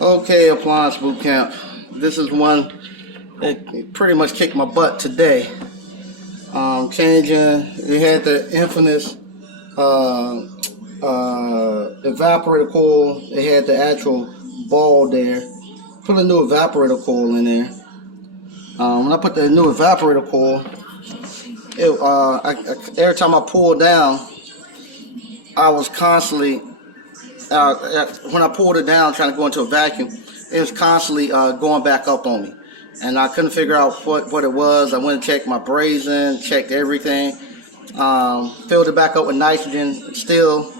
Okay, Appliance Boot Camp. This is one that pretty much kicked my butt today. Changing, they had the infamous evaporator coil. They had the actual ball there. Put a new evaporator coil in there. When I put the new evaporator coil, every time I pulled down, I was constantly, when I pulled it down trying to go into a vacuum, it was constantly going back up on me. And I couldn't figure out what it was. I went and checked my brazing, checked everything. Filled it back up with nitrogen. Still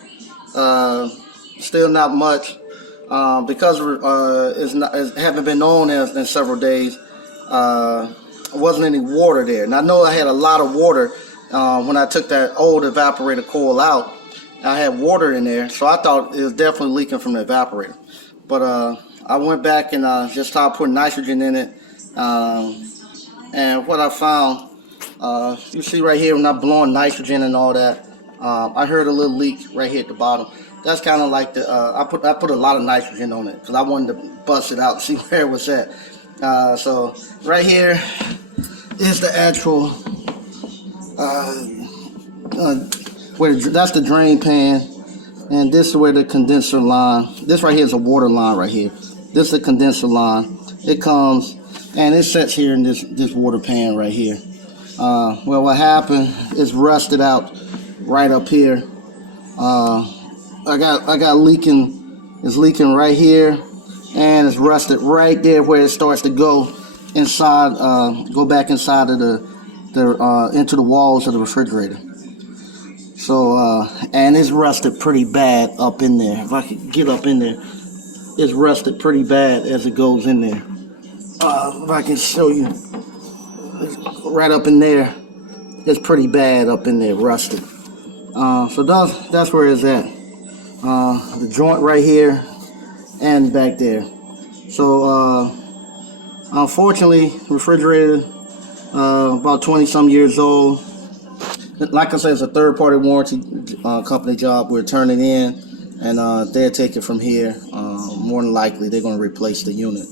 not much. Because it haven't been on in several days. Wasn't any water there. And I know I had a lot of water when I took that old evaporator coil out. I had water in there, so I thought it was definitely leaking from the evaporator. But I went back and just started putting nitrogen in it. And what I found, you see right here when I'm blowing nitrogen and all that, I heard a little leak right here at the bottom. That's kind of like I put a lot of nitrogen on it because I wanted to bust it out and see where it was at. So right here is the actual that's the drain pan, and this is where the condenser line. This right here is a water line right here. This is the condenser line. It comes and it sits here in this water pan right here. Well, what happened is rusted out right up here. I got leaking. It's leaking right here, and it's rusted right there where it starts to go inside. Go back inside of into the walls of the refrigerator. So and it's rusted pretty bad up in there. If I could get up in there, it's rusted pretty bad as it goes in there. If I can show you, right up in there, it's pretty bad up in there, rusted. So that's where it's at. The joint right here and back there. So unfortunately, refrigerator about 20 some years old. Like I said, it's a third-party warranty company job. We're turning in, and they'll take it from here. More than likely, they're going to replace the unit.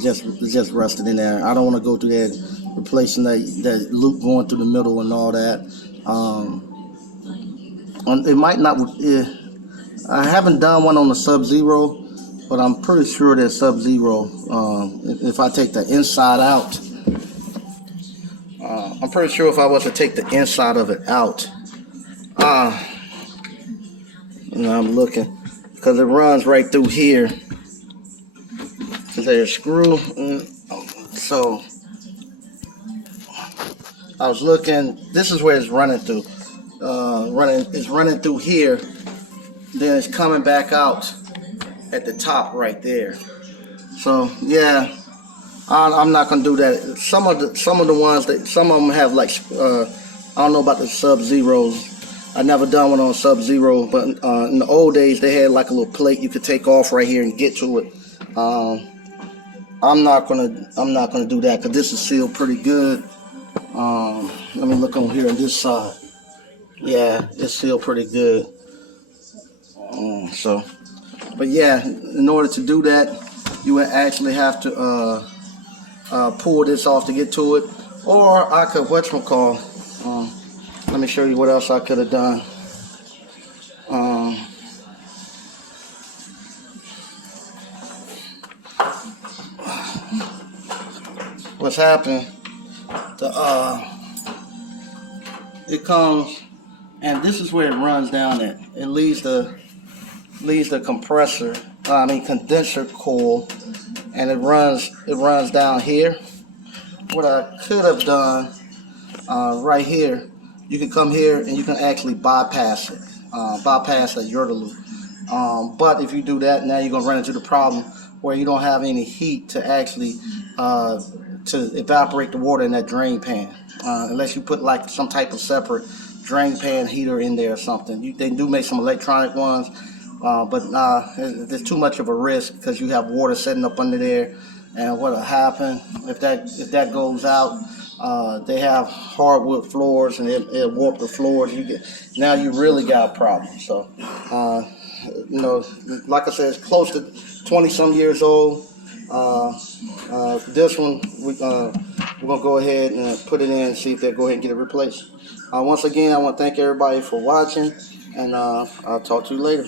Just rusted in there. I don't want to go through that, replacing that loop going through the middle and all that. It might not. I haven't done one on the Sub-Zero, but I'm pretty sure that Sub-Zero, if I take the inside out, I'm pretty sure if I was to take the inside of it out, I'm looking, because it runs right through here. There's a screw, so I was looking. This is where it's running through. It's running through here. Then it's coming back out at the top right there. So yeah, I'm not gonna do that. Some of the ones that some of them have like I don't know about the Sub-Zeros. I never done one on Sub-Zero, but in the old days they had like a little plate you could take off right here and get to it. I'm not gonna do that because this is sealed pretty good. Let me look on here on this side. Yeah, it's sealed pretty good. But yeah, in order to do that, you would actually have to pull this off to get to it, or I could whatchamacall. Let me show you what else I could have done. What's happened? It comes, and this is where it runs down at. It leaves the compressor, condenser coil, and it runs down here. What I could have done right here, you can come here and you can actually bypass it, bypass that Yurta loop. But if you do that, now you're gonna run into the problem where you don't have any heat to actually to evaporate the water in that drain pan, unless you put like some type of separate drain pan heater in there or something. They do make some electronic ones, but there's too much of a risk because you have water sitting up under there, and what'll happen if that goes out? They have hardwood floors and it warp the floors. Now you really got a problem. So you know, like I said, it's close to 20 some years old. This one we're gonna go ahead and put it in and see if they'll go ahead and get it replaced. Once again, I want to thank everybody for watching, and I'll talk to you later.